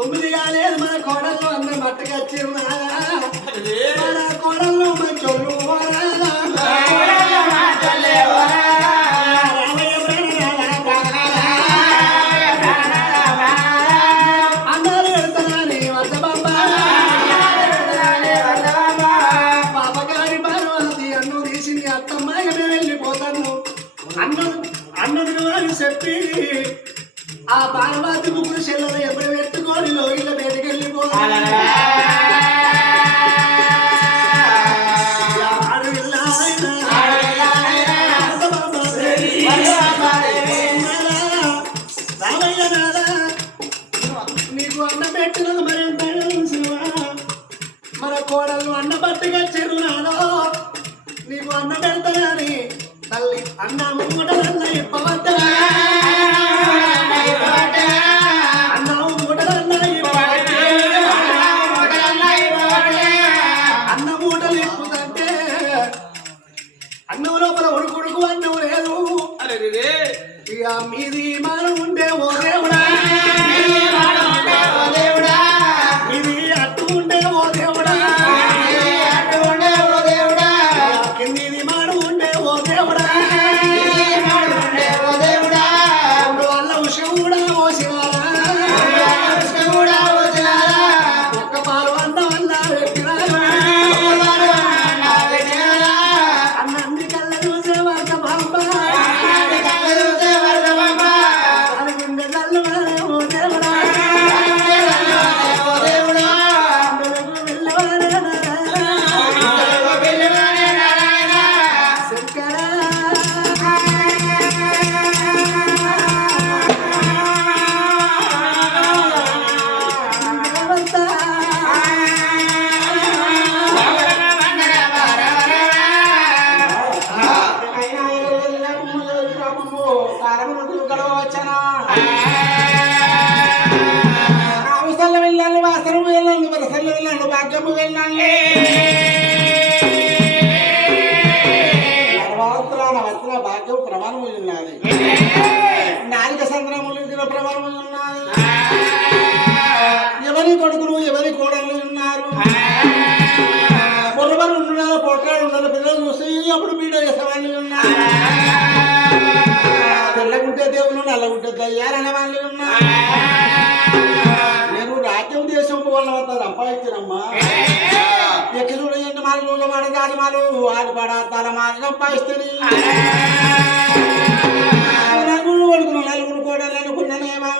తొమ్మిది కాలేదు మన కోడళ్ళు అందరు మట్టుకొచ్చారు మన కోడళ్ళు మంచోళ్ళు రామయ్య ప్రాణనాథ, అన్నాలు పెడతానని వద్ద బాబా? పాపగారి పార్వతి అన్ను తీసి నీ అత్తమ్మాయిగా మేము వెళ్ళిపోతాను అన్ను అన్నది అని చెప్పి ఆ పార్వతి ముగ్గురు చెల్లెలు ఎప్పుడు పెట్టుకొని నీకు అన్న పెట్టినది మరి మన కోడలు అన్న పట్టుగా చెరువునాలో నీకు అన్న పెడతానని తల్లి అన్న ముమ్మటలన్న ఇప్పవద్దరా మీది మనం ఉండే ఓ దేవుడా. నడవాత్రాల వచ్చిన భాగ్యం ప్రమాణము ఉన్నది. నాలుక సంద్రములు ప్రమాణము ఉన్నది. ఎవరి కొడుకులు ఎవరి కోడళ్ళు ఉన్నారు? పొరబరు ఉన్నారు పొట్టాడు ఉన్నారు పిల్లలు చూసి అప్పుడు బీడ చేసేవాళ్ళు ఉన్నారు. తెల్లగుంటే దేవుళ్ళు నల్లగుంటే దయ్యాలనే వాళ్ళు ఉన్నారు. నేను రాజ్యం దేశం వాళ్ళ వద్ద సంపాదించినమ్మా. ఎక్కి చూడండి మాలు నూనె మాడ గాలి మాలు ఆడి పడ తల మాది సంపాదిస్తుంది నలుగురు కొడుకులు నలుగురు కోడలు అనుకున్నానేమా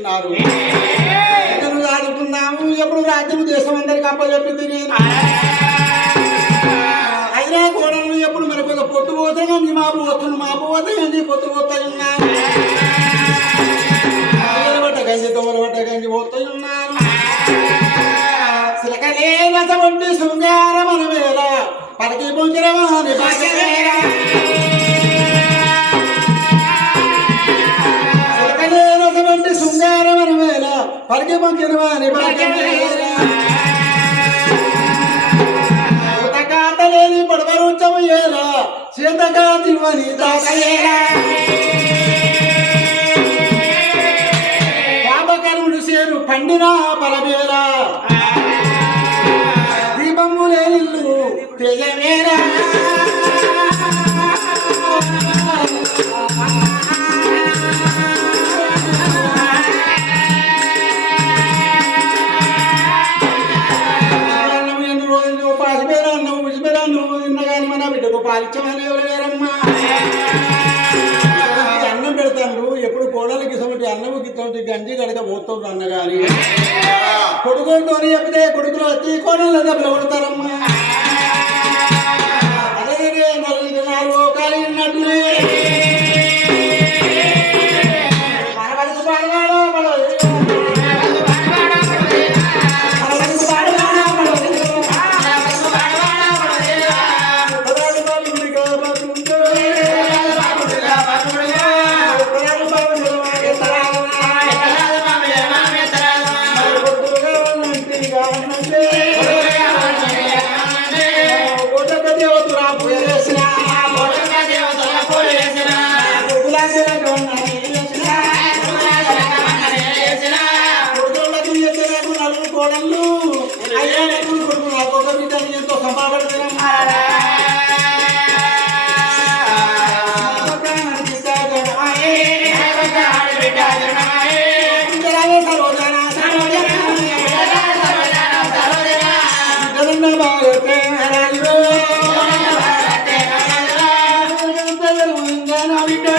ఉన్నారు. ఎక్కడు ఆడుకున్నాము ఎప్పుడు రాజ్యం దేశం అందరికి అప్పచెప్పి తిరిగి అయినా కోడలు ఎప్పుడు మరి కొంత పొత్తు పోతే కానీ మాపు వస్తుంది మాపు పోతే కానీ పొత్తు పోతాయి ఉన్నారు. పట్ట గంజి దోమల పట్ట గంజి పోతా ఉన్నారు. సిలకలే రసవంటి శృంగార మన పలకి పొంగిరవాని భాగ్యమేళ సిలకలే వేళ పలకి పొంగిరవాని భాగ్యమేళ లేని పొడవరుచము ఏలా చేతగా తివని దాసయేలా పాపకర్ముడు సేరు పండిన పరమేలా. దీపము లేనిల్లు తేజమేరా అన్నం గిత్తంటి గంజి గడక పోతుంది అన్నగాని కొడుకులతో చెప్తే కొడుకులు వచ్చి కోడళ్ళ దెబ్బలు కొడతారమ్మా and I'll be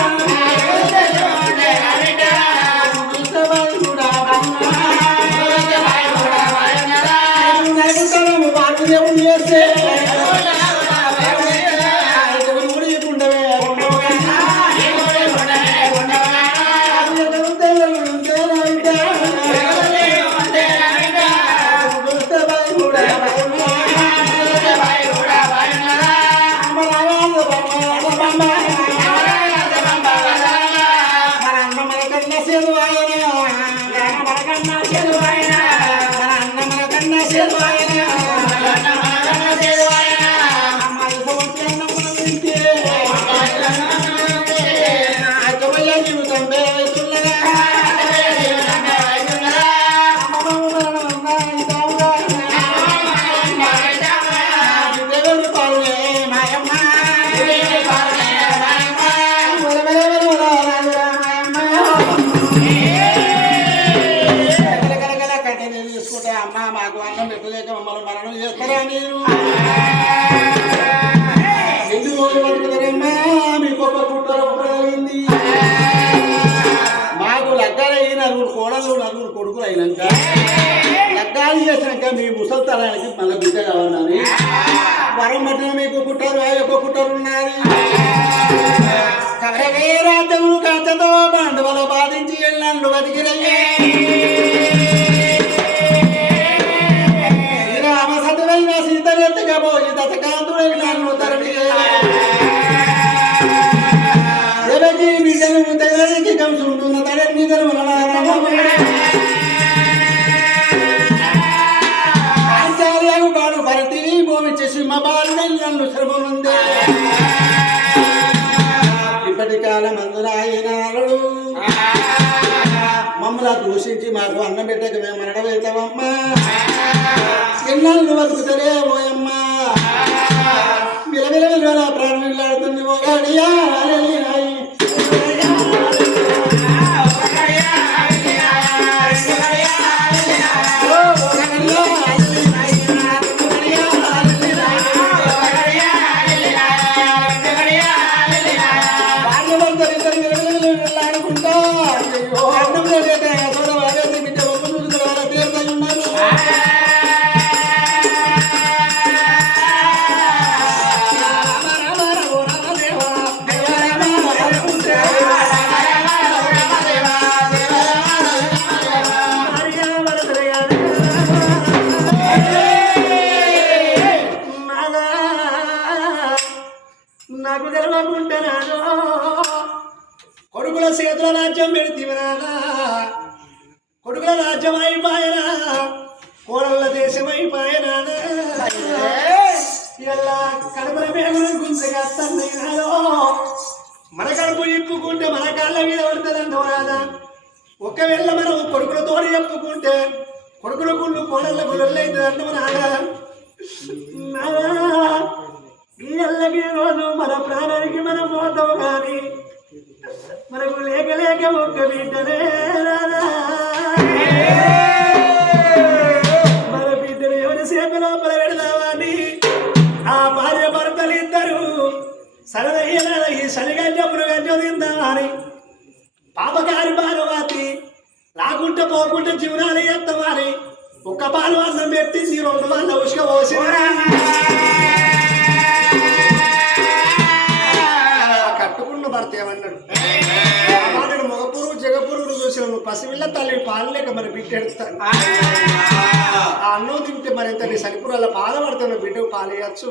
లేక మమ్మల్ని మరణం చేస్తారా మీరు? ఎన్ని రోజులు పడుతుందమ్మా మీకు ఒక పుట్టలో కలిగింది మాకు లగ్గాలు అయ్యి నలుగురు కోడలు నలుగురు కొడుకులు అయినాక లగ్గాలు చేసినాక మీ ముసల్తనానికి మళ్ళీ బిడ్డ కావాలని వరం పట్టిన మీకు పుట్టారు ఆ యొక్క పుట్టారు ఉన్నారు కవరవే రాజ్యములు కాచతో పాండవల బాధించి ఎల్లాళ్ళు బతికిరయ్యే చేసి మా ఇప్పటి కాలం అందురాయినాడు మమ్మల్ని దూషించి మాకు అన్నం పెట్టక మేము మనడవేతామమ్మా ఎన్నాళ్ళు బతుకుతలే పోయమ్మా విలవిల విలువల ప్రాణం ఇల్లాడుతుంది ఓ మన కడుపు ఇప్పుకుంటే మన కాళ్ళ మీద పడుతుందంట రాదా ఒకవేళ మనం కొడుకులతో చెప్పుకుంటే కొడుకుల గుళ్ళు కోడళ్ళ గుళ్ళు అవుతుందంట రాదా ఇళ్ళకి రోజు మన ప్రాణానికి మనం పోతాం కానీ మనకు లేక లేక ఒక్క బిడ్డనే పోకుంటే జీవనాలు ఎత్తమని ఒక్క పాలు అన్నం పెట్టింది రెండు వాళ్ళ ఉసుక పోసి కట్టుకున్న భర్త ఏమన్నాడు? నేను మగపురుగు జగపురుగు చూసిన పసిపిల్ల తల్లి పాలు లేక మరి బిడ్డ ఎడుతాను ఆ అన్నం తింటే మరి ఇంత నీ సరిపురాల బాధపడుతున్న బిడ్డకు పాలు ఇవ్వచ్చు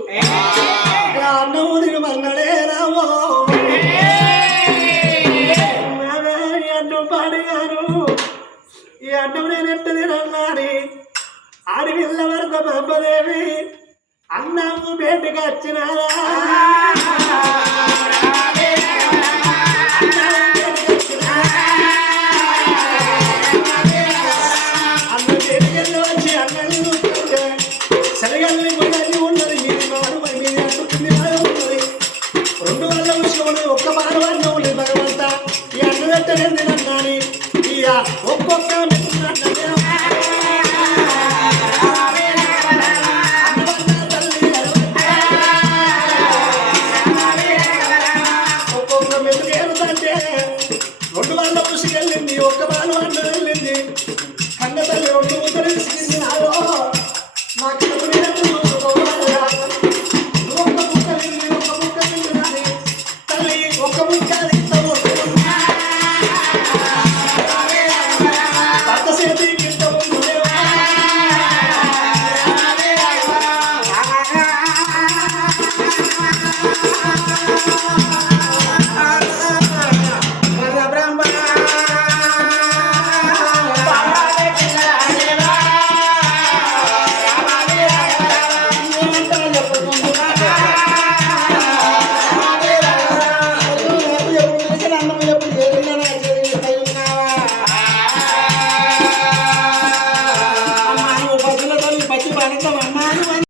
అన్నం దిగమన్నాడే రావో. మాడు మరి మీది అట్టుకుంది వరద ఉన్నది. రెండు వల్ల విషయంలో ఒక్క మానవాన్ని ఉంది భగవంత. ఈ అన్న పెట్టలేదు తినన్నాని ఒక్కొక్క